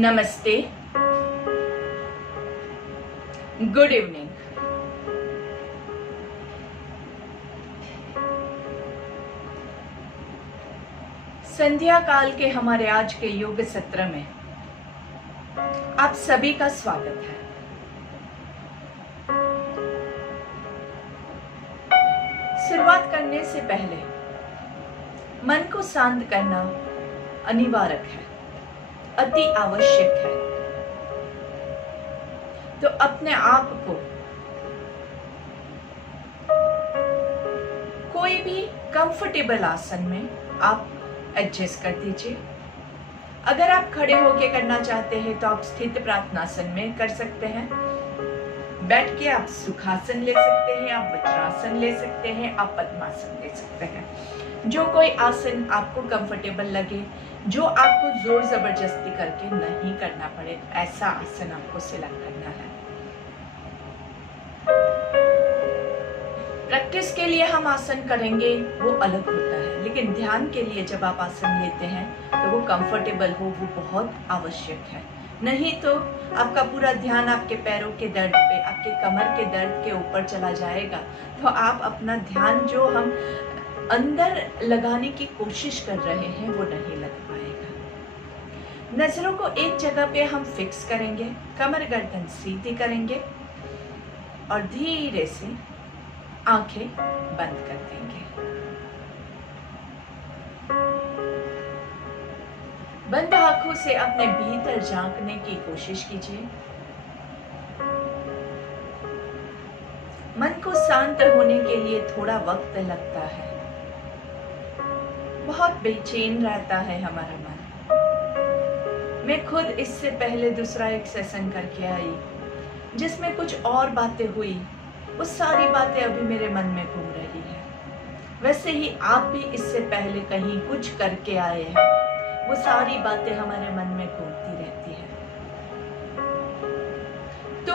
नमस्ते, good evening. संध्या काल के हमारे आज के योग सत्र में आप सभी का स्वागत है। शुरुआत करने से पहले मन को शांत करना अनिवार्य है, अति आवश्यक है। तो अपने आप को कोई भी कंफर्टेबल आसन में आप एडजस्ट कर दीजिए। अगर आप खड़े होकर करना चाहते हैं तो आप स्थित प्रार्थनासन में कर सकते हैं। बैठ के आप सुखासन ले सकते हैं, आप वज्रासन ले सकते हैं, आप पद्मासन ले सकते हैं। जो कोई आसन आपको कंफर्टेबल लगे, जो आपको जोर जबरदस्ती करके नहीं करना पड़े, ऐसा आसन आपको सिलेक्ट करना है। प्रैक्टिस के लिए हम आसन करेंगे वो अलग होता है, लेकिन ध्यान के लिए जब आप आसन लेते हैं तो वो कंफर्टेबल हो, वो बहुत आवश्यक है। नहीं तो आपका पूरा ध्यान आपके पैरों के दर्द पे, आपके कमर के दर्द के ऊपर चला जाएगा। तो आप अपना ध्यान जो हम अंदर लगाने की कोशिश कर रहे हैं वो नहीं लग पाएगा। नजरों को एक जगह पे हम फिक्स करेंगे, कमर गर्दन सीधी करेंगे और धीरे से आंखें बंद कर देंगे। बंद आंखों से अपने भीतर झांकने की कोशिश कीजिए। मन को शांत होने के लिए थोड़ा वक्त लगता है, बहुत बेचैन रहता है हमारा मन। मैं खुद इससे पहले दूसरा एक सेशन करके आई जिसमें कुछ और बातें हुई, वो सारी बातें अभी मेरे मन में घूम रही है। वैसे ही आप भी इससे पहले कहीं कुछ करके आए हैं, वो सारी बातें हमारे मन में घूमती रहती है। तो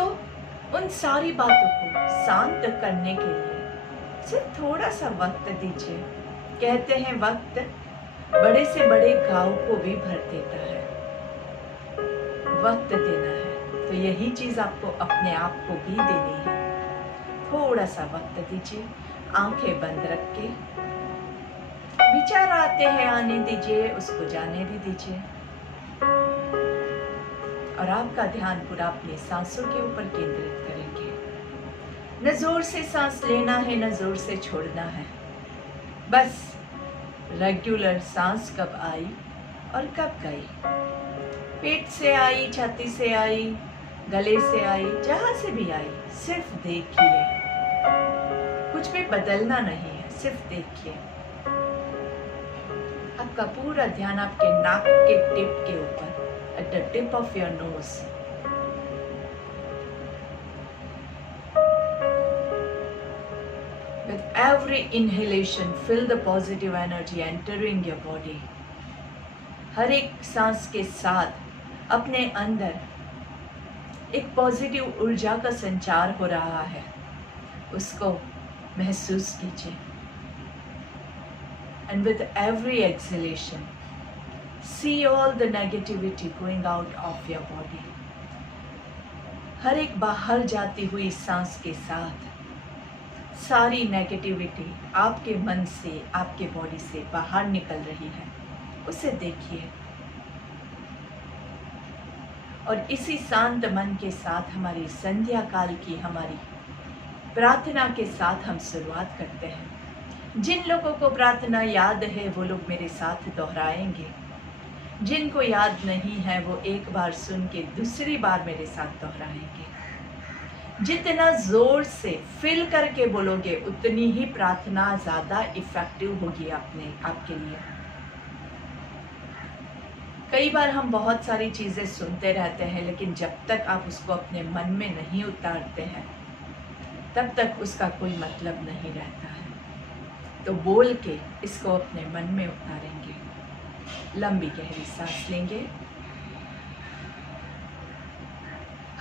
उन सारी बातों को शांत करने के लिए सिर्फ थोड़ा सा वक्त दीजिए। कहते हैं वक्त बड़े से बड़े घाव को भी भर देता है। वक्त देना है तो यही चीज आपको अपने आप को भी देनी है। थोड़ा सा वक्त दीजिए, आंखें बंद रख के। विचार आते हैं, आने दीजिए, उसको जाने भी दीजिए और आपका ध्यान पूरा अपनी सांसों के ऊपर केंद्रित करेंगे। न जोर से सांस लेना है, न जोर से छोड़ना है। बस रेगुलर सांस कब आई और कब गई, पेट से आई, छाती से आई, गले से आई, जहां से भी आई, सिर्फ देखिए। कुछ भी बदलना नहीं है, सिर्फ देखिए। आपका पूरा ध्यान आपके नाक के टिप के ऊपर, at the tip of your nose. With every inhalation, feel the positive energy entering your body. हर एक सांस के साथ अपने अंदर एक पॉजिटिव ऊर्जा का संचार हो रहा है, उसको महसूस कीजिए। And with every exhalation, see all the negativity going out of your body. हर एक बाहर जाती हुई सांस के साथ सारी नेगेटिविटी आपके मन से, आपके बॉडी से बाहर निकल रही है, उसे देखिए। और इसी शांत मन के साथ हमारी संध्या काल की हमारी प्रार्थना के साथ हम शुरुआत करते हैं। जिन लोगों को प्रार्थना याद है वो लोग मेरे साथ दोहराएंगे, जिनको याद नहीं है वो एक बार सुन के दूसरी बार मेरे साथ दोहराएंगे। जितना जोर से फिल करके बोलोगे उतनी ही प्रार्थना ज़्यादा इफेक्टिव होगी आपके लिए। कई बार हम बहुत सारी चीज़ें सुनते रहते हैं, लेकिन जब तक आप उसको अपने मन में नहीं उतारते हैं तब तक उसका कोई मतलब नहीं रहता है। तो बोल के इसको अपने मन में उतारेंगे। लंबी गहरी सांस लेंगे।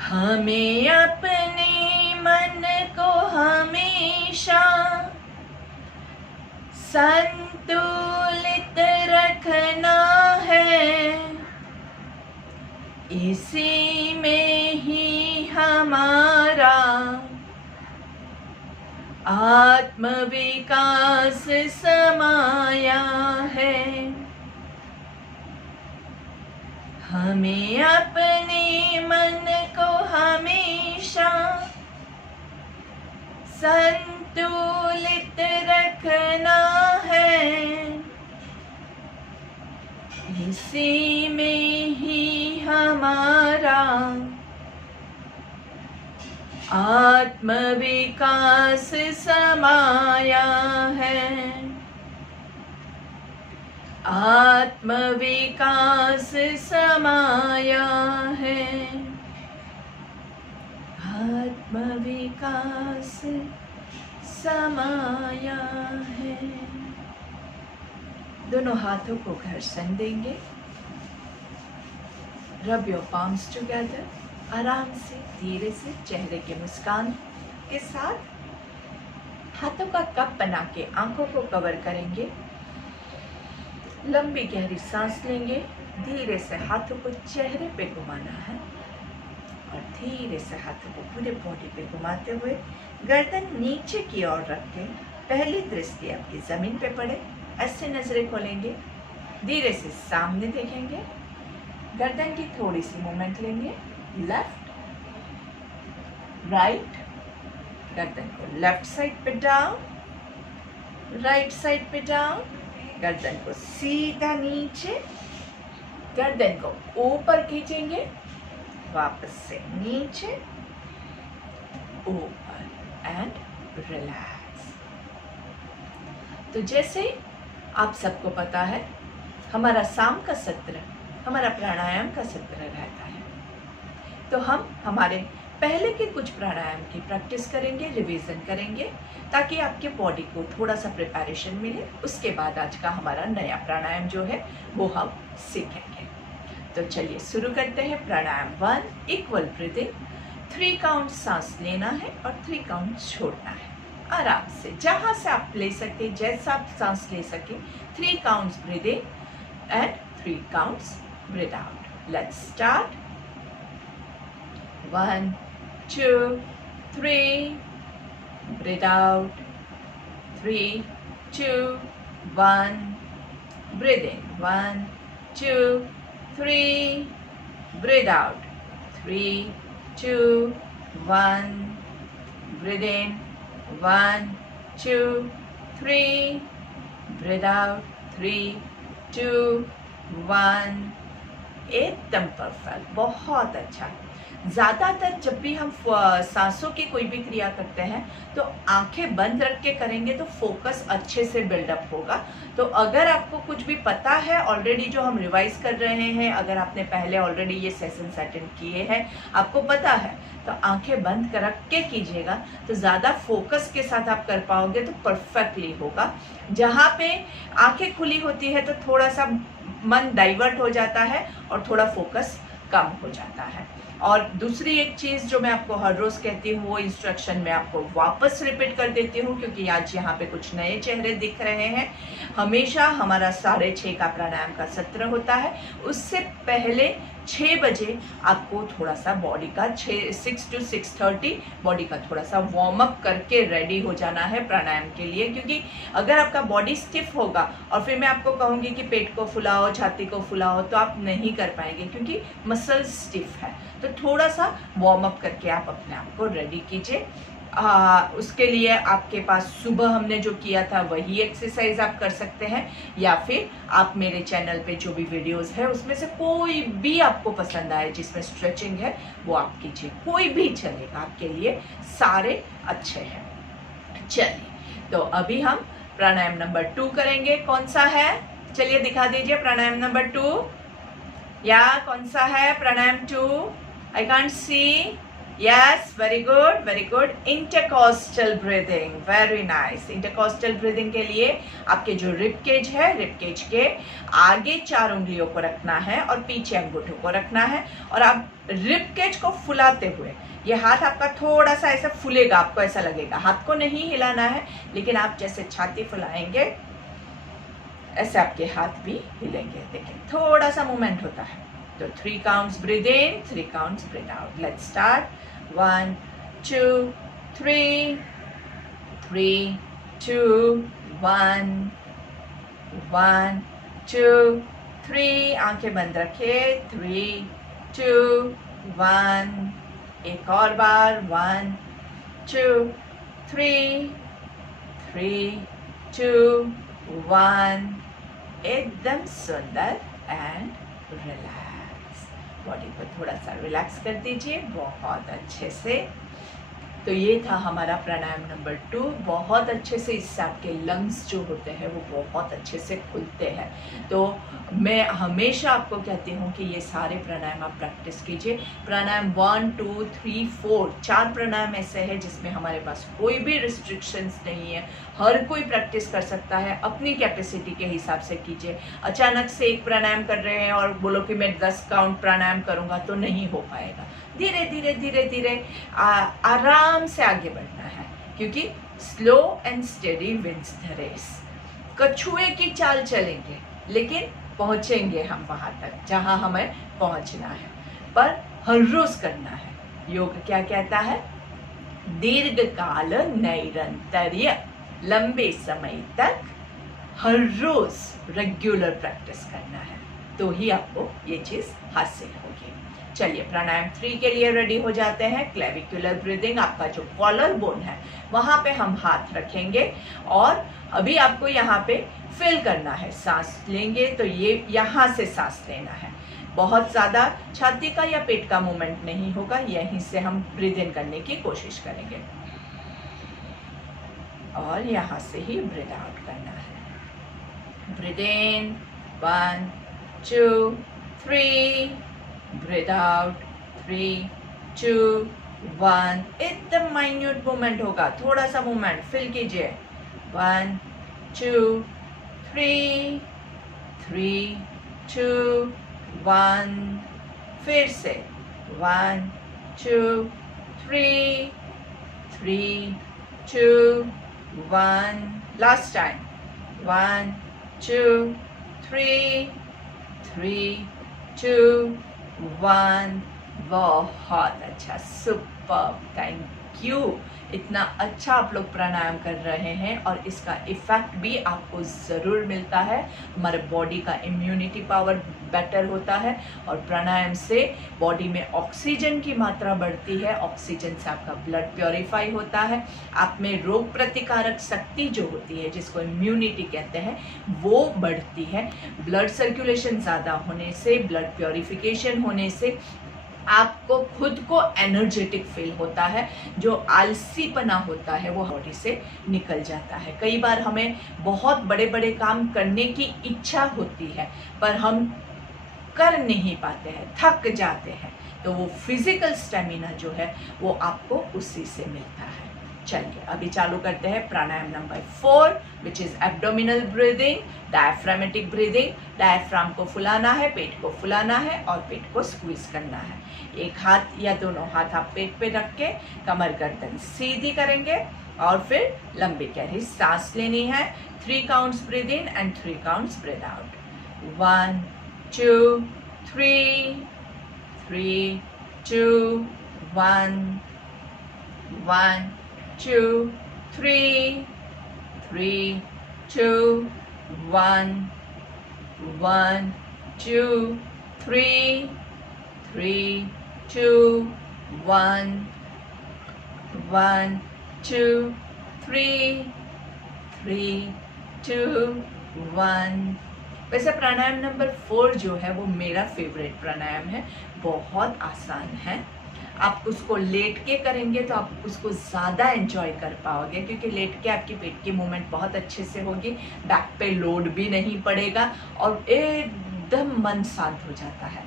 हमें अपने मन को हमेशा संतुलित रखना है। इसी में ही हमारा आत्मविकास समाया है। हमें अपने मन को हमेशा संतुलित रखना है। इसी में ही हमारा आत्मविकास समाया है। आत्मविकास समाया है। आत्मविकास समाया है। दोनों हाथों को घर्षण देंगे। Rub your palms together. आराम से धीरे से चेहरे की मुस्कान के साथ हाथों का कप बना के आंखों को कवर करेंगे। लंबी गहरी सांस लेंगे। धीरे से हाथों को चेहरे पे घुमाना है और धीरे से हाथों को पूरे बॉडी पे घुमाते हुए गर्दन नीचे की ओर रख के पहली दृष्टि आपकी जमीन पे पड़े। ऐसे नजरें खोलेंगे। धीरे से सामने देखेंगे। गर्दन की थोड़ी सी मूवमेंट लेंगे। Left right. गर्दन को लेफ्ट साइड पे डाउन, राइट साइड पे डाउन। गर्दन को सीधा नीचे, गर्दन को ऊपर खींचेंगे, वापस से नीचे, ऊपर एंड रिलैक्स। तो जैसे आप सबको पता है हमारा शाम का सत्र हमारा प्राणायाम का सत्र रहता है, तो हम हमारे पहले के कुछ प्राणायाम की प्रैक्टिस करेंगे, रिवीजन करेंगे ताकि आपके बॉडी को थोड़ा सा प्रिपरेशन मिले। उसके बाद आज का हमारा नया प्राणायाम जो है वो हम सीखेंगे। तो चलिए शुरू करते हैं। प्राणायाम 1 इक्वल ब्रीदिंग। 3 काउंट सांस लेना है और 3 काउंट छोड़ना है। आराम से जहां से आप ले सकते, जैसा आप सांस ले सके। 3 counts breathing and 3 counts breathe out. Let's start. 1 2 3 breathe out. 3 2 1 breathe in. 1 2 3 breathe out. 3 2 1 breathe in. 1 2 3 breathe out. 3 2 1। एकदम परफेक्ट, बहुत अच्छा। ज़्यादातर जब भी हम सांसों की कोई भी क्रिया करते हैं तो आंखें बंद रख के करेंगे तो फोकस अच्छे से बिल्डअप होगा। तो अगर आपको कुछ भी पता है ऑलरेडी, जो हम रिवाइज कर रहे हैं, अगर आपने पहले ऑलरेडी ये सेशंस अटेंड किए हैं, आपको पता है, तो आंखें बंद कर रख के कीजिएगा तो ज़्यादा फोकस के साथ आप कर पाओगे तो परफेक्टली होगा। जहाँ पे आंखें खुली होती है तो थोड़ा सा मन डाइवर्ट हो जाता है और थोड़ा फोकस कम हो जाता है। और दूसरी एक चीज़ जो मैं आपको हर रोज़ कहती हूँ वो इंस्ट्रक्शन मैं आपको वापस रिपीट कर देती हूँ, क्योंकि आज यहाँ पे कुछ नए चेहरे दिख रहे हैं। हमेशा हमारा 6:30 का प्राणायाम का सत्र होता है, उससे पहले 6 बजे आपको थोड़ा सा बॉडी का 6 to 6:30 बॉडी का थोड़ा सा वार्म अप करके रेडी हो जाना है प्राणायाम के लिए। क्योंकि अगर आपका बॉडी स्टिफ होगा और फिर मैं आपको कहूँगी कि पेट को फुलाओ, छाती को फुलाओ, तो आप नहीं कर पाएंगे क्योंकि मसल स्टिफ है। तो थोड़ा सा वार्म अप करके आप अपने आप को रेडी कीजिए। उसके लिए आपके पास सुबह हमने जो किया था वही एक्सरसाइज आप कर सकते हैं, या फिर आप मेरे चैनल पे जो भी वीडियोस है उसमें से कोई भी आपको पसंद आए जिसमें स्ट्रेचिंग है वो आप कीजिए, कोई भी चलेगा आपके लिए, सारे अच्छे हैं। चलिए, तो अभी हम प्राणायाम नंबर 2 करेंगे। कौन सा है, चलिए दिखा दीजिए प्राणायाम नंबर 2। या कौन सा है प्राणायाम 2? I can't see. Yes, very good, very good. Intercostal breathing, very nice. Intercostal breathing के लिए आपके जो रिब केज है, रिब केज के आगे 4 उंगलियों को रखना है और पीछे अंगूठों को रखना है, और आप रिब केज को फुलाते हुए, ये हाथ आपका थोड़ा सा ऐसा फूलेगा, आपको ऐसा लगेगा। हाथ को नहीं हिलाना है, लेकिन आप जैसे छाती फुलाएंगे ऐसे आपके हाथ भी हिलेंगे। देखिए थोड़ा सा मूवमेंट होता है। तो 3 counts breathe in, 3 counts breathe out. Let's start. 1 2 3, 3 2 1, 1 2 3. आंखें बंद रखिए. 3 2 1. एक और बार. 1 2 3 3 2 1. एकदम सुंदर. And relax. बॉडी को थोड़ा सा रिलैक्स कर दीजिए बहुत अच्छे से. तो ये था हमारा प्राणायाम नंबर 2. बहुत अच्छे से इससे आपके लंग्स जो होते हैं वो बहुत अच्छे से खुलते हैं. तो मैं हमेशा आपको कहती हूँ कि ये सारे प्राणायाम आप प्रैक्टिस कीजिए. प्राणायाम 1 2 3 4 4 प्राणायाम ऐसे हैं जिसमें हमारे पास कोई भी रिस्ट्रिक्शंस नहीं है. हर कोई प्रैक्टिस कर सकता है. अपनी कैपेसिटी के हिसाब से कीजिए. अचानक से एक प्राणायाम कर रहे हैं और बोलो कि मैं 10 काउंट प्राणायाम करूँगा तो नहीं हो पाएगा. धीरे धीरे धीरे धीरे आराम से आगे बढ़ना है, क्योंकि slow and steady wins the race. कछुए की चाल चलेंगे लेकिन पहुंचेंगे हम वहां तक जहां हमें पहुंचना है, पर हर रोज करना है. योग क्या कहता है? दीर्घ काल नैरंतर्य. लंबे समय तक हर रोज रेगुलर प्रैक्टिस करना है, तो ही आपको ये चीज हासिल होगी. चलिए प्राणायाम 3 के लिए रेडी हो जाते हैं. Clavicular breathing. आपका जो कॉलर बोन है वहां पे हम हाथ रखेंगे और अभी आपको यहाँ पे फिल करना है. सांस लेंगे तो ये यहाँ से सांस लेना है. बहुत ज़्यादा छाती का या पेट का मूवमेंट नहीं होगा. यहीं से हम ब्रीद इन करने की कोशिश करेंगे और यहाँ से ही ब्रीद आउट करना है. Breathe in 1 2 3. Breathe out 3 2 1. एकदम माइन्यूट मूवमेंट होगा. थोड़ा सा मूवमेंट फिल कीजिए. 1 2 3 3 2 1. फिर से 1 2 3 3 2 1. Last time 1 2 3 3 2 1. बहुत अच्छा. सुपर. Thank you. इतना अच्छा आप लोग प्राणायाम कर रहे हैं और इसका इफेक्ट भी आपको ज़रूर मिलता है. हमारे बॉडी का इम्यूनिटी पावर बेटर होता है और प्राणायाम से बॉडी में ऑक्सीजन की मात्रा बढ़ती है. ऑक्सीजन से आपका ब्लड प्योरीफाई होता है. आप में रोग प्रतिकारक शक्ति जो होती है, जिसको इम्यूनिटी कहते हैं, वो बढ़ती है. ब्लड सर्कुलेशन ज़्यादा होने से, ब्लड प्योरीफिकेशन होने से आपको खुद को एनर्जेटिक फील होता है. जो आलसीपना होता है वो बॉडी से निकल जाता है. कई बार हमें बहुत बड़े बड़े काम करने की इच्छा होती है पर हम कर नहीं पाते हैं, थक जाते हैं. तो वो फिजिकल स्टेमिना जो है वो आपको उसी से मिलता है. चलिए अभी चालू करते हैं pranayama number 4, which is abdominal breathing, diaphragmatic breathing. Diaphragm को फुलाना है, पेट को फुलाना है और पेट को स्क्वीज करना है. एक हाथ या दोनों हाथ आप पेट पे रख के कमर गर्दन सीधी करेंगे और फिर लंबी गहरी सांस लेनी है. 3 counts breathe in and 3 counts breathe out. 1 2 3 3 2 1 1 2 3 3 2 1 1 2 3 3 2 1 1 2 3 3 2 1. वैसे प्राणायाम नंबर 4 जो है वो मेरा फेवरेट प्राणायाम है. बहुत आसान है. आप उसको लेट के करेंगे तो आप उसको ज़्यादा एंजॉय कर पाओगे, क्योंकि लेट के आपकी पेट की मूवमेंट बहुत अच्छे से होगी. बैक पे लोड भी नहीं पड़ेगा और एकदम मन शांत हो जाता है.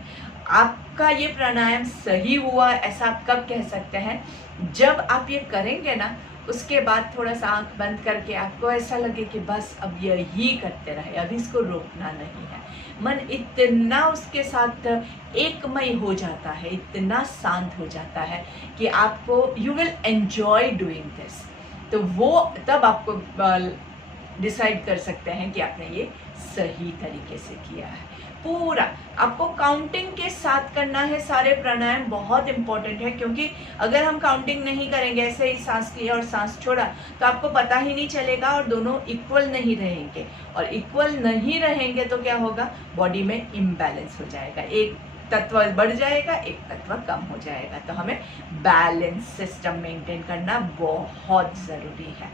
आपका ये प्राणायाम सही हुआ ऐसा आप कब कह सकते हैं? जब आप ये करेंगे ना, उसके बाद थोड़ा सा आंख बंद करके आपको ऐसा लगे कि बस अब यही करते रहे, अभी इसको रोकना नहीं है. मन इतना उसके साथ एकमय हो जाता है, इतना शांत हो जाता है कि आपको you will enjoy doing this. तो वो तब आपको डिसाइड कर सकते हैं कि आपने ये सही तरीके से किया है. पूरा आपको काउंटिंग के साथ करना है। सारे प्राणायाम बहुत इंपॉर्टेंट है, क्योंकि अगर हम काउंटिंग नहीं करेंगे, ऐसे ही सांस लिया और सांस छोड़ा, तो आपको पता ही नहीं चलेगा और दोनों इक्वल नहीं रहेंगे। और इक्वल नहीं रहेंगे तो क्या होगा, बॉडी में इम्बैलेंस हो जाएगा, एक तत्व बढ़ जाएगा, एक तत्व कम हो जाएगा। तो हमें बैलेंस सिस्टम मेंटेन करना बहुत ज़रूरी है।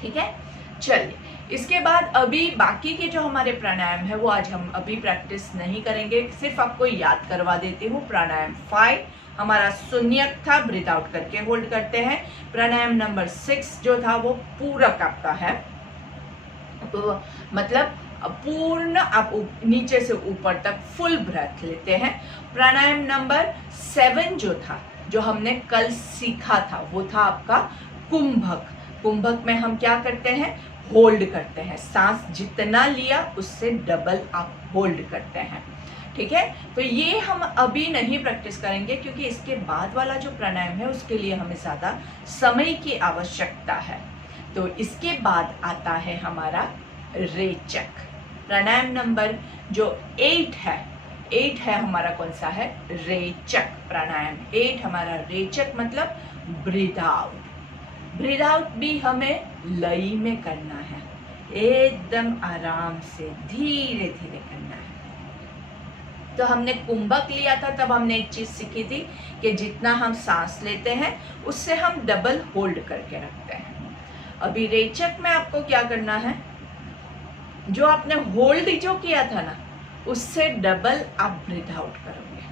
ठीक है, चलिए इसके बाद अभी बाकी के जो हमारे प्राणायाम है वो आज हम अभी प्रैक्टिस नहीं करेंगे, सिर्फ आपको याद करवा देती हूँ। प्राणायाम 5 हमारा शून्यक था, ब्रीथ आउट करके होल्ड करते हैं। प्राणायाम नंबर 6 जो था वो पूरक आपका है, तो मतलब पूर्ण आप नीचे से ऊपर तक फुल ब्रेथ लेते हैं। प्राणायाम नंबर 7 जो था, जो हमने कल सीखा था, वो था आपका कुंभक। कुंभक में हम क्या करते हैं, होल्ड करते हैं, सांस जितना लिया उससे डबल आप होल्ड करते हैं। ठीक है, तो ये हम अभी नहीं प्रैक्टिस करेंगे, क्योंकि इसके बाद वाला जो प्राणायाम है उसके लिए हमें ज़्यादा समय की आवश्यकता है। तो इसके बाद आता है हमारा रेचक। प्राणायाम नंबर जो 8 है हमारा कौन सा है, रेचक। प्राणायाम 8 हमारा रेचक मतलब ब्रीथ आउट। ब्रीथ आउट भी हमें लय में करना है, एकदम आराम से धीरे धीरे करना है। तो हमने कुंभक लिया था, तब हमने एक चीज सीखी थी कि जितना हम सांस लेते हैं उससे हम डबल होल्ड करके रखते हैं। अभी रेचक में आपको क्या करना है, जो आपने होल्ड जो किया था ना, उससे डबल आप ब्रीथ आउट करोगे।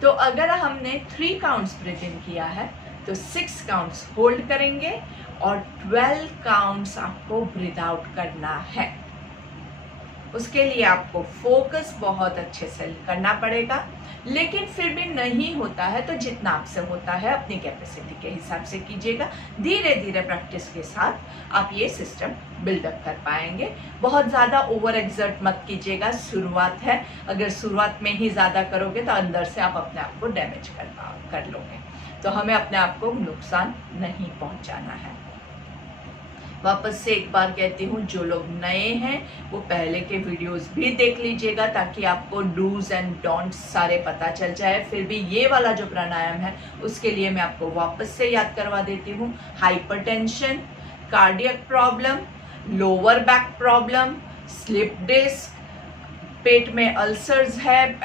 तो अगर हमने 3 काउंट्स ब्रीथ इन किया है तो 6 काउंट्स होल्ड करेंगे और 12 काउंट्स आपको ब्रीथ आउट करना है। उसके लिए आपको फोकस बहुत अच्छे से करना पड़ेगा, लेकिन फिर भी नहीं होता है तो जितना आपसे होता है अपनी कैपेसिटी के हिसाब से कीजिएगा। धीरे धीरे प्रैक्टिस के साथ आप ये सिस्टम बिल्डअप कर पाएंगे। बहुत ज़्यादा ओवर एक्सर्ट मत कीजिएगा, शुरुआत है। अगर शुरुआत में ही ज़्यादा करोगे तो अंदर से आप अपने आप को डैमेज कर लोगे। तो हमें अपने आप को नुकसान नहीं पहुंचाना है। वापस से एक बार कहती हूँ, जो लोग नए हैं वो पहले के वीडियोस भी देख लीजिएगा, ताकि आपको डूज एंड डोंट्स सारे पता चल जाए। फिर भी ये वाला जो प्राणायाम है उसके लिए मैं आपको वापस से याद करवा देती हूँ। Hypertension, cardiac problem, lower back problem, slip disc, पेट में अल्सर्स है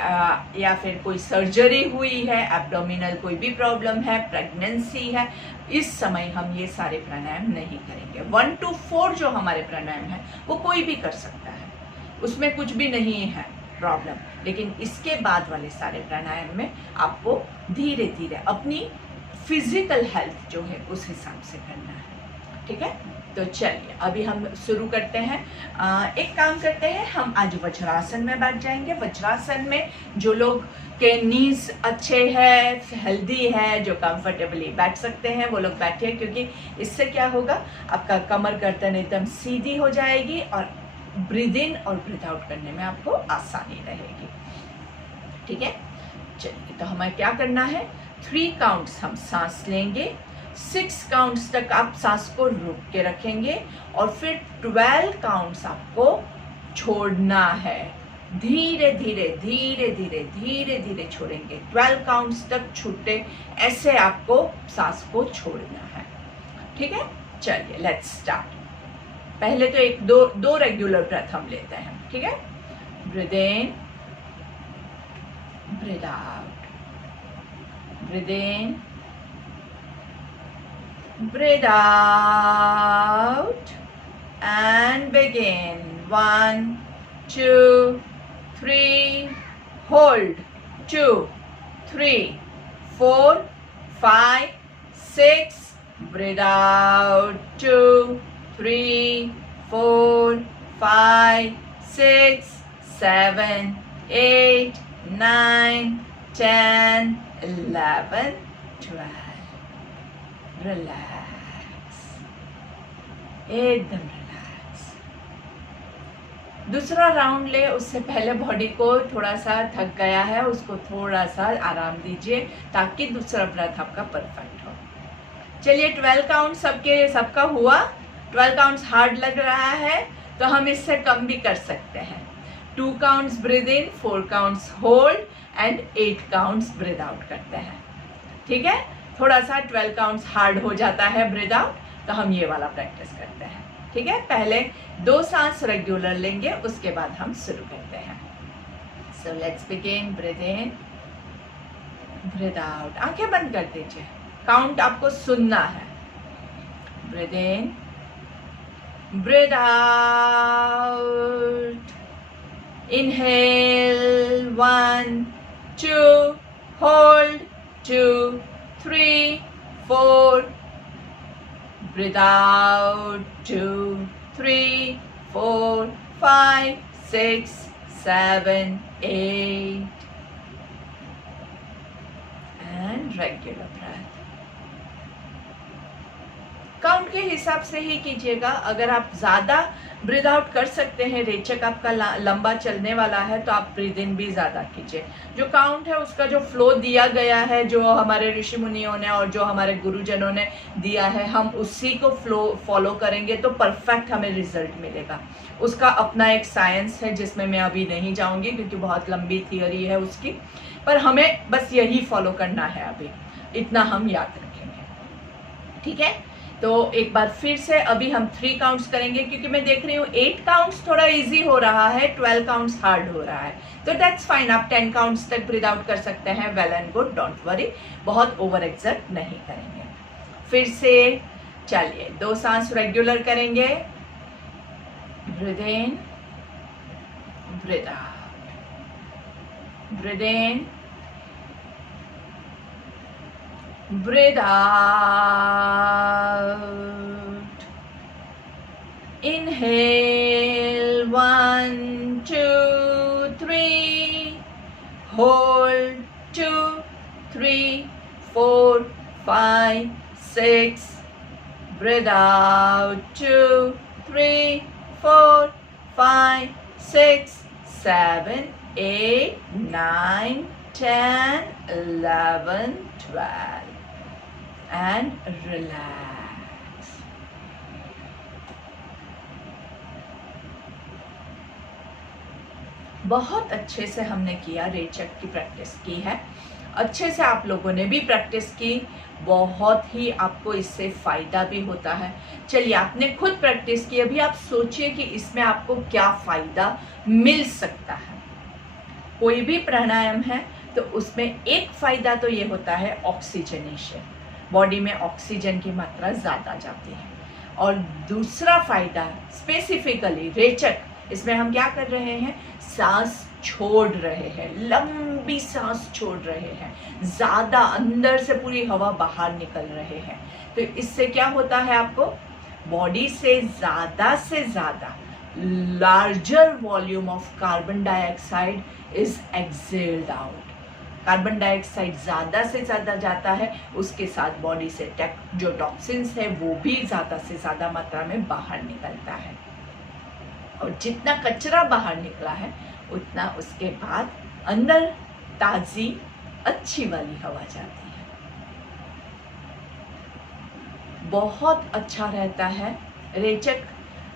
या फिर कोई सर्जरी हुई है, एब्डोमिनल कोई भी प्रॉब्लम है, प्रेगनेंसी है, इस समय हम ये सारे प्राणायाम नहीं करेंगे। 1 to 4 जो हमारे प्राणायाम है वो कोई भी कर सकता है, उसमें कुछ भी नहीं है प्रॉब्लम। लेकिन इसके बाद वाले सारे प्राणायाम में आपको धीरे धीरे अपनी फिजिकल हेल्थ जो है उस हिसाब से करना है। ठीक है, तो चलिए अभी हम शुरू करते हैं। एक काम करते हैं, हम आज वज्रासन में बैठ जाएंगे। वज्रासन में जो लोग के नीज अच्छे है, हेल्दी है, जो कंफर्टेबली बैठ सकते हैं वो लोग बैठिए, क्योंकि इससे क्या होगा, आपका कमर गर्दन एकदम सीधी हो जाएगी और ब्रीथ इन और ब्रीथ आउट करने में आपको आसानी रहेगी। ठीक है, चलिए तो हमें क्या करना है, 3 काउंट्स हम सांस लेंगे, 6 काउंट्स तक आप सांस को रोक के रखेंगे और फिर 12 काउंट्स आपको छोड़ना है। धीरे धीरे धीरे धीरे धीरे धीरे छोड़ेंगे, 12 काउंट्स तक छूटे, ऐसे आपको सांस को छोड़ना है। ठीक है, चलिए लेट्स स्टार्ट। पहले तो दो रेगुलर ब्रेथ हम लेते हैं। ठीक है, breathe in, breathe out, breathe in, breathe out and begin. 1 2 3 hold, 2 3 4 5 6 breathe out, 2 3 4 5 6 7 8 9 10 11 12। Relax, एकदम रिलैक्स। दूसरा राउंड ले, उससे पहले बॉडी को थोड़ा सा थक गया है, उसको थोड़ा सा आराम दीजिए ताकि दूसरा ब्रेथ आपका परफेक्ट हो। चलिए 12 काउंट सबका हुआ। 12 काउंट्स हार्ड लग रहा है तो हम इससे कम भी कर सकते हैं। 2 counts breathe in, 4 counts hold and 8 counts breathe out करते हैं। ठीक है, थोड़ा सा 12 काउंट्स हार्ड हो जाता है ब्रीद आउट, तो हम ये वाला प्रैक्टिस करते हैं। ठीक है, पहले 2 सांस रेगुलर लेंगे, उसके बाद हम शुरू करते हैं। So let's begin. Breathe in, breathe out, आंखें बंद कर दीजिए, काउंट आपको सुनना है। Breathe in, breathe out, inhale 1 2, hold 2 3 4, breathe out 2 3 4 5 6 7 8 and regular breath। Count के हिसाब से ही कीजिएगा। अगर आप ज्यादा ब्रीद आउट कर सकते हैं, रेचक आपका लंबा चलने वाला है, तो आप ब्रीद इन भी ज्यादा कीजिए। जो काउंट है उसका जो फ्लो दिया गया है, जो हमारे ऋषि मुनियों ने और जो हमारे गुरुजनों ने दिया है, हम उसी को फॉलो करेंगे तो परफेक्ट हमें रिजल्ट मिलेगा। उसका अपना एक साइंस है जिसमें मैं अभी नहीं जाऊंगी क्योंकि बहुत लंबी थियोरी है उसकी, पर हमें बस यही फॉलो करना है। अभी इतना हम याद रखेंगे। ठीक है, तो एक बार फिर से अभी हम 3 काउंट्स करेंगे, क्योंकि मैं देख रही हूँ 8 काउंट्स थोड़ा इजी हो रहा है, 12 काउंट्स हार्ड हो रहा है, तो दैट्स फाइन। आप 10 काउंट्स तक ब्रीद आउट कर सकते हैं, well and good, don't worry, बहुत ओवर एक्सर्ट नहीं करेंगे। फिर से चलिए 2 सांस रेगुलर करेंगे। Breathe in, breathe out, breathe in, breathe out, inhale 1 2 3, hold 2 3 4 5 6, breathe out 2 3 4 5 6 7 8 9 10 11 12 and relax। बहुत अच्छे से हमने किया, रेचक की प्रैक्टिस की है, अच्छे से आप लोगों ने भी प्रैक्टिस की, बहुत ही आपको इससे फायदा भी होता है। चलिए, आपने खुद प्रैक्टिस की, अभी आप सोचिए कि इसमें आपको क्या फायदा मिल सकता है। कोई भी प्राणायाम है तो उसमें एक फायदा तो ये होता है ऑक्सीजनेशन, बॉडी में ऑक्सीजन की मात्रा ज़्यादा जाती है। और दूसरा फायदा स्पेसिफिकली रेचक, इसमें हम क्या कर रहे हैं, सांस छोड़ रहे हैं, लंबी सांस छोड़ रहे हैं, ज़्यादा अंदर से पूरी हवा बाहर निकल रहे हैं। तो इससे क्या होता है, आपको बॉडी से ज़्यादा larger volume of carbon dioxide is excelled out. Carbon dioxide ज़्यादा से ज़्यादा जाता है, उसके साथ बॉडी से जो टॉक्सिन्स है वो भी ज़्यादा से ज़्यादा मात्रा में बाहर निकलता है। और जितना कचरा बाहर निकला है उतना उसके बाद अंदर ताज़ी अच्छी वाली हवा जाती है। बहुत अच्छा रहता है रेचक।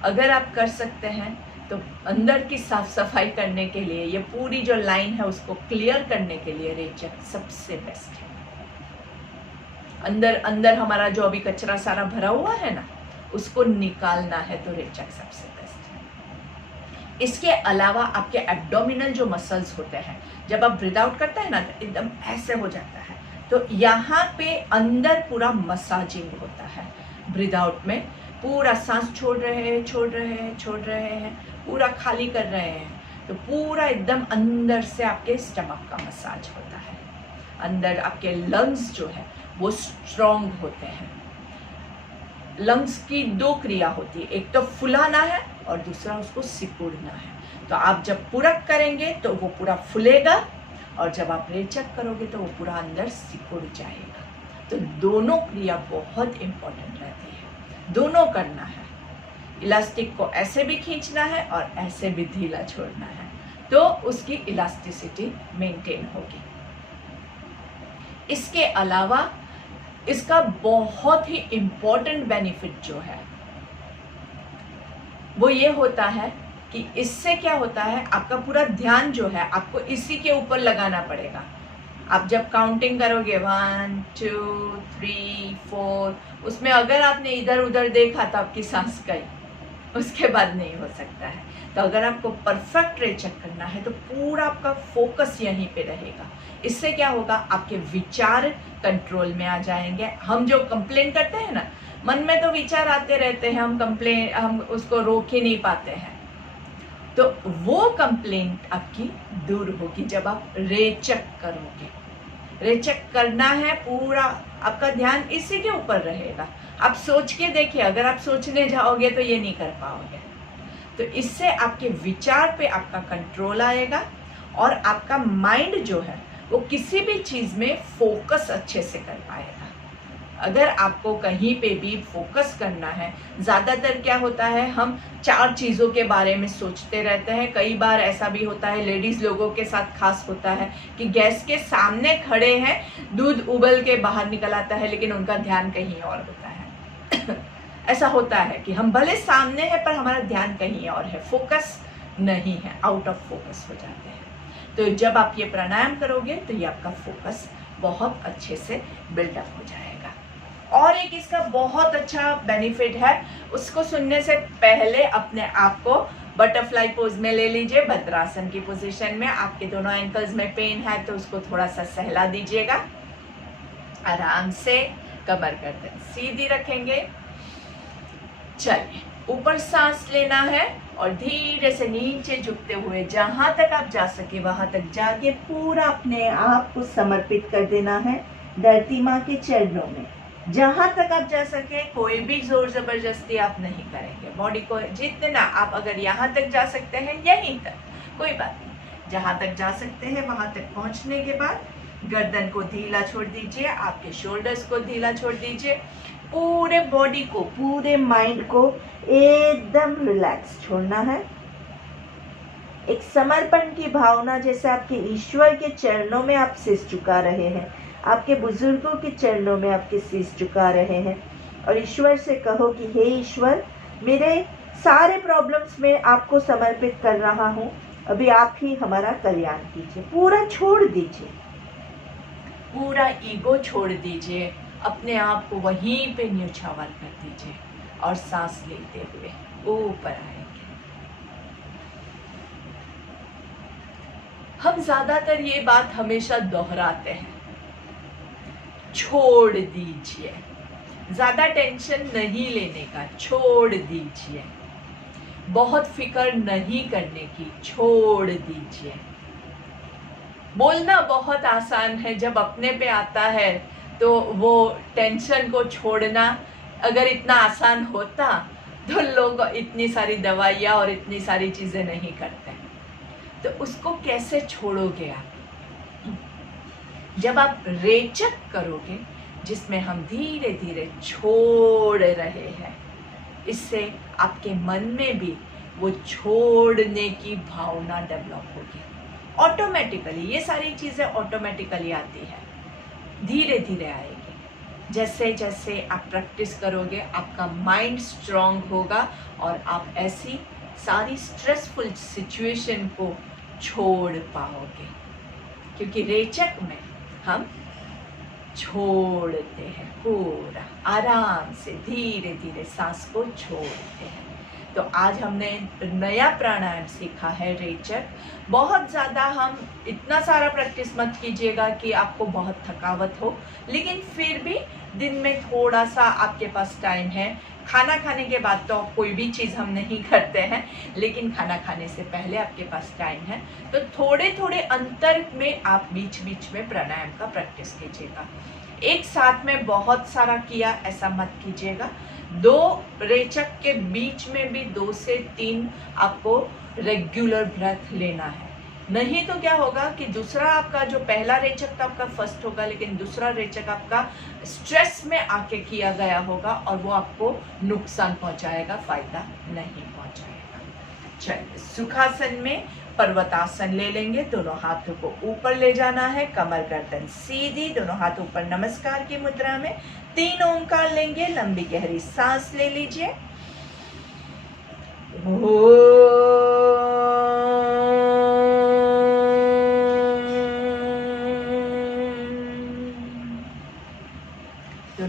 अगर आप कर सकते हैं तो अंदर की साफ सफाई करने के लिए, ये पूरी जो लाइन है उसको क्लियर करने के लिए रेचक सबसे बेस्ट है। अंदर हमारा जो अभी कचरा सारा भरा हुआ है ना, उसको निकालना है तो रेचक सबसे बेस्ट है। इसके अलावा आपके एब्डोमिनल जो मसल्स होते हैं, जब आप ब्रीथ आउट करते हैं ना तो एकदम ऐसे हो जाता है, तो यहाँ पे अंदर पूरा मसाजिंग होता है। ब्रीथ आउट में पूरा सांस छोड़ रहे हैं, पूरा खाली कर रहे हैं, तो पूरा एकदम अंदर से आपके स्टमक का मसाज होता है। अंदर आपके लंग्स जो है वो स्ट्रॉन्ग होते हैं। लंग्स की 2 क्रिया होती है, एक तो फुलाना है और दूसरा उसको सिकुड़ना है। तो आप जब पूरक करेंगे तो वो पूरा फुलेगा, और जब आप रेचक करोगे तो वो पूरा अंदर सिकुड़ जाएगा। तो दोनों क्रिया बहुत इंपॉर्टेंट रहती है, दोनों करना है। इलास्टिक को ऐसे भी खींचना है और ऐसे भी ढीला छोड़ना है, तो उसकी इलास्टिसिटी मेंटेन होगी। इसके अलावा इसका बहुत ही इम्पोर्टेंट बेनिफिट जो है वो ये होता है कि इससे क्या होता है, आपका पूरा ध्यान जो है आपको इसी के ऊपर लगाना पड़ेगा। आप जब काउंटिंग करोगे 1 2 3 4, उसमें अगर आपने इधर उधर देखा तो आपकी सांस गई, उसके बाद नहीं हो सकता है। तो अगर आपको परफेक्ट रेचक करना है तो पूरा आपका फोकस यहीं पे रहेगा। इससे क्या होगा, आपके विचार कंट्रोल में आ जाएंगे। हम जो कंप्लेन करते हैं ना, मन में तो विचार आते रहते हैं, हम उसको रोक ही नहीं पाते हैं। तो वो कंप्लेंट आपकी दूर होगी जब आप रेचक करोगे। रेचक करना है, पूरा आपका ध्यान इसी के ऊपर रहेगा। आप सोच के देखिए, अगर आप सोचने जाओगे तो ये नहीं कर पाओगे। तो इससे आपके विचार पे आपका कंट्रोल आएगा और आपका माइंड जो है वो किसी भी चीज में फोकस अच्छे से कर पाएगा। अगर आपको कहीं पे भी फोकस करना है, ज़्यादातर क्या होता है, हम 4 चीज़ों के बारे में सोचते रहते हैं। कई बार ऐसा भी होता है, लेडीज़ लोगों के साथ खास होता है कि गैस के सामने खड़े हैं, दूध उबल के बाहर निकल आता है लेकिन उनका ध्यान कहीं और होता है। ऐसा होता है कि हम भले सामने हैं पर हमारा ध्यान कहीं और है, फोकस नहीं है, आउट ऑफ फोकस हो जाते हैं। तो जब आप ये प्राणायाम करोगे तो ये आपका फोकस बहुत अच्छे से बिल्डअप हो जाएगा। और एक इसका बहुत अच्छा बेनिफिट है, उसको सुनने से पहले अपने आप को बटरफ्लाई पोज में ले लीजिए, भद्रासन की पोजीशन में। आपके दोनों एंकल्स में पेन है तो उसको थोड़ा सा सहला दीजिएगा। आराम से कमर गर्दन सीधी रखेंगे। चलिए, ऊपर सांस लेना है और धीरे से नीचे झुकते हुए जहां तक आप जा सके वहां तक जाके पूरा अपने आप को समर्पित कर देना है धरती माँ के चरणों में। जहां तक आप जा सके, कोई भी जोर जबरदस्ती आप नहीं करेंगे। बॉडी को जितना आप, अगर यहाँ तक जा सकते हैं यहीं तक, कोई बात नहीं, जहां तक जा सकते हैं वहां तक पहुंचने के बाद गर्दन को ढीला छोड़ दीजिए, आपके शोल्डर्स को ढीला छोड़ दीजिए, पूरे बॉडी को, पूरे माइंड को एकदम रिलैक्स छोड़ना है। एक समर्पण की भावना, जैसे आपके ईश्वर के चरणों में आप शीश झुका रहे हैं, आपके बुजुर्गों के चरणों में आपके शीश झुका रहे हैं और ईश्वर से कहो कि हे ईश्वर, मेरे सारे प्रॉब्लम्स में आपको समर्पित कर रहा हूँ, अभी आप ही हमारा कल्याण कीजिए। पूरा छोड़ दीजिए, पूरा ईगो छोड़ दीजिए, अपने आप को वहीं पे न्यौछावर कर दीजिए और सांस लेते हुए ऊपर आएंगे। हम ज्यादातर ये बात हमेशा दोहराते हैं, छोड़ दीजिए, ज्यादा टेंशन नहीं लेने का, छोड़ दीजिए, बहुत फिक्र नहीं करने की, छोड़ दीजिए। बोलना बहुत आसान है, जब अपने पे आता है तो वो टेंशन को छोड़ना, अगर इतना आसान होता तो लोग इतनी सारी दवाइयाँ और इतनी सारी चीजें नहीं करते। तो उसको कैसे छोड़ोगे आप? जब आप रेचक करोगे, जिसमें हम धीरे धीरे छोड़ रहे हैं, इससे आपके मन में भी वो छोड़ने की भावना डेवलप होगी ऑटोमेटिकली। ये सारी चीजें ऑटोमेटिकली आती है, धीरे धीरे आएगी। जैसे जैसे आप प्रैक्टिस करोगे, आपका माइंड स्ट्रांग होगा और आप ऐसी सारी स्ट्रेसफुल सिचुएशन को छोड़ पाओगे, क्योंकि रेचक में हम छोड़ते हैं, पूरा आराम से धीरे धीरे सांस को छोड़ते हैं। तो आज हमने नया प्राणायाम सीखा है, रेचक। बहुत ज़्यादा हम इतना सारा प्रैक्टिस मत कीजिएगा कि आपको बहुत थकावट हो, लेकिन फिर भी दिन में थोड़ा सा आपके पास टाइम है। खाना खाने के बाद तो कोई भी चीज़ हम नहीं करते हैं, लेकिन खाना खाने से पहले आपके पास टाइम है तो थोड़े थोड़े अंतर में आप बीच बीच में प्राणायाम का प्रैक्टिस कीजिएगा। एक साथ में बहुत सारा किया ऐसा मत कीजिएगा। 2 रेचक के बीच में भी 2 से 3 आपको रेगुलर ब्रेथ लेना है। नहीं तो क्या होगा कि दूसरा आपका जो पहला रेचक था आपका फर्स्ट होगा, लेकिन दूसरा रेचक आपका स्ट्रेस में आके किया गया होगा और वो आपको नुकसान पहुंचाएगा, फायदा नहीं पहुंचाएगा। चलिए, सुखासन में पर्वतासन ले लेंगे। दोनों हाथों को ऊपर ले जाना है, कमर गर्दन सीधी, दोनों हाथ ऊपर नमस्कार की मुद्रा में। 3 ओंकार लेंगे, लंबी गहरी सांस ले लीजिए।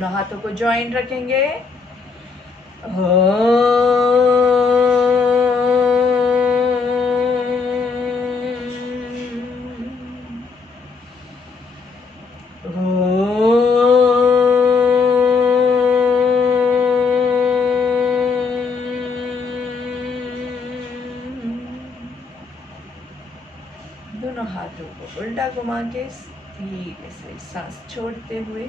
दोनों हाथों को ज्वाइन रखेंगे। दोनों हाथों को उल्टा घुमा के धीरे से सांस छोड़ते हुए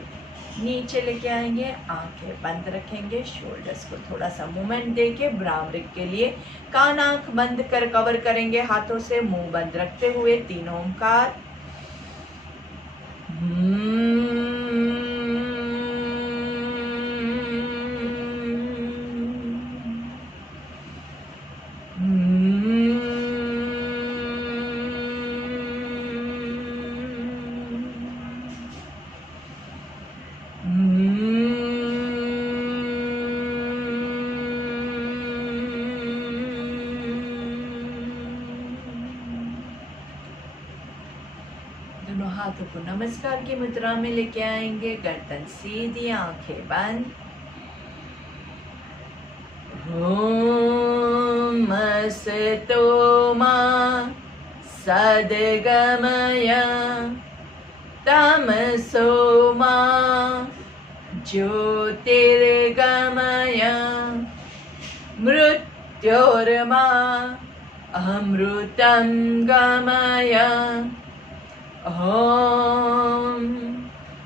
नीचे लेके आएंगे। आंखें बंद रखेंगे, शोल्डर्स को थोड़ा सा मूवमेंट देके ब्राउ रिग के लिए कान आंख बंद कर कवर करेंगे हाथों से, मुंह बंद रखते हुए 3 ओंकार। दोनों हाथों को नमस्कार की मुद्रा में लेके आएंगे, गर्दन सीधी, आंखें बंद। ओम असतो मा सद्गमय तमसो मा ज्योतिर्गमय मृत्योर्मा अमृतं गमय। ओम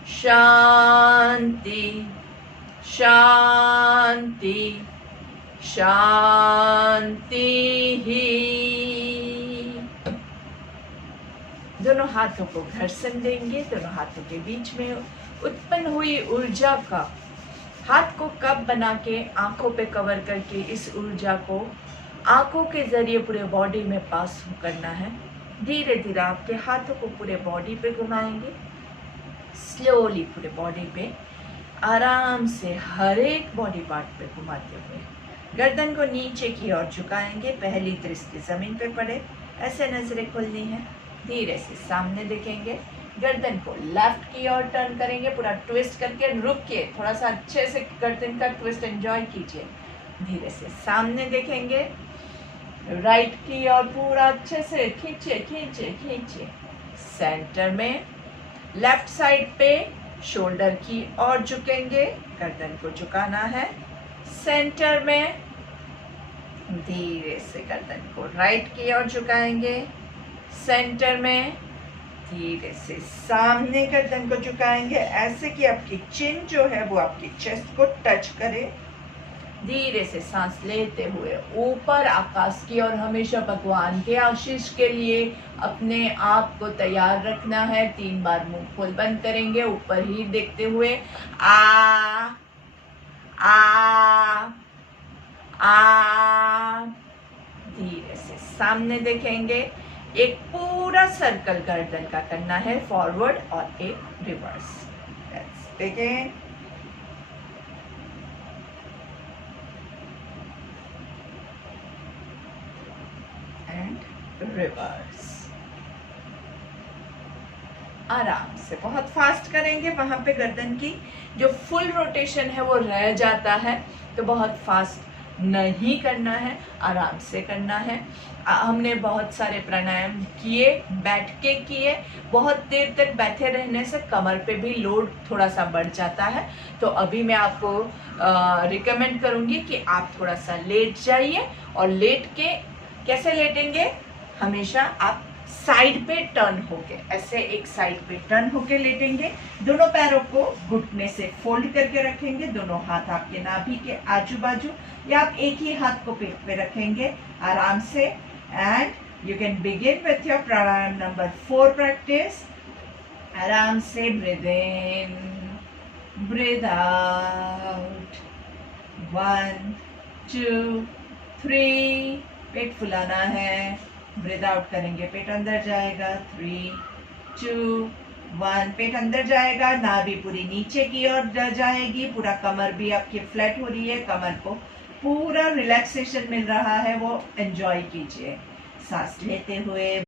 शांति शांति शांति ही। दोनों हाथों को घर्षण देंगे। दोनों हाथों के बीच में उत्पन्न हुई ऊर्जा का हाथ को कप बना के आंखों पे कवर करके इस ऊर्जा को आंखों के जरिए पूरे बॉडी में पास करना है। धीरे धीरे आपके हाथों को पूरे बॉडी पे घुमाएंगे, स्लोली पूरे बॉडी पे आराम से हर एक बॉडी पार्ट पे घुमाते हुए गर्दन को नीचे की ओर झुकाएंगे। पहली दृष्टि जमीन पे पड़े, ऐसे नजरें खोलनी है। धीरे से सामने देखेंगे, गर्दन को लेफ्ट की ओर टर्न करेंगे, पूरा ट्विस्ट करके रुक के थोड़ा सा अच्छे से गर्दन का ट्विस्ट एंजॉय कीजिए। धीरे से सामने देखेंगे, राइट की ओर पूरा अच्छे से खींचे खींचे खींचे। सेंटर में लेफ्ट साइड पे शोल्डर की ओर झुकेंगे, गर्दन को झुकाना है। सेंटर में धीरे से गर्दन को राइट की ओर झुकाएंगे। सेंटर में धीरे से सामने गर्दन को झुकाएंगे, ऐसे कि आपकी चिन जो है वो आपकी चेस्ट को टच करे। धीरे से सांस लेते हुए ऊपर आकाश की और हमेशा भगवान के आशीष के लिए अपने आप को तैयार रखना है। 3 बार मुंह खोल बंद करेंगे, ऊपर ही देखते हुए आ आ आ। धीरे से सामने देखेंगे, एक पूरा सर्कल गर्दन का करना है, फॉरवर्ड और एक रिवर्स। Let's begin. रिवर्स। आराम से, बहुत फास्ट करेंगे, वहां पे गर्दन की जो फुल रोटेशन है वो रह जाता है, तो बहुत फास्ट नहीं करना है, आराम से करना है। हमने बहुत सारे प्राणायाम किए, बैठ के किए। बहुत देर तक बैठे रहने से कमर पे भी लोड थोड़ा सा बढ़ जाता है, तो अभी मैं आपको रिकमेंड करूंगी कि आप थोड़ा सा लेट जाइए। और लेट के कैसे लेटेंगे, हमेशा आप साइड पे टर्न होके, ऐसे एक साइड पे टर्न होके लेटेंगे। दोनों पैरों को घुटने से फोल्ड करके रखेंगे, दोनों हाथ आपके नाभि के आजू बाजू, या आप एक ही हाथ को पेट पे रखेंगे आराम से। And you can begin with your pranayama number 4 practice. आराम से ब्रीद इन, ब्रीद आउट, 1 2 3। पेट फुलाना है, ब्रीद आउट करेंगे, पेट अंदर जाएगा, 3 2 1। पेट अंदर जाएगा, नाभि पूरी नीचे की ओर जाएगी, पूरा कमर भी आपकी फ्लैट हो रही है, कमर को पूरा रिलैक्सेशन मिल रहा है, वो एंजॉय कीजिए। सांस लेते हुए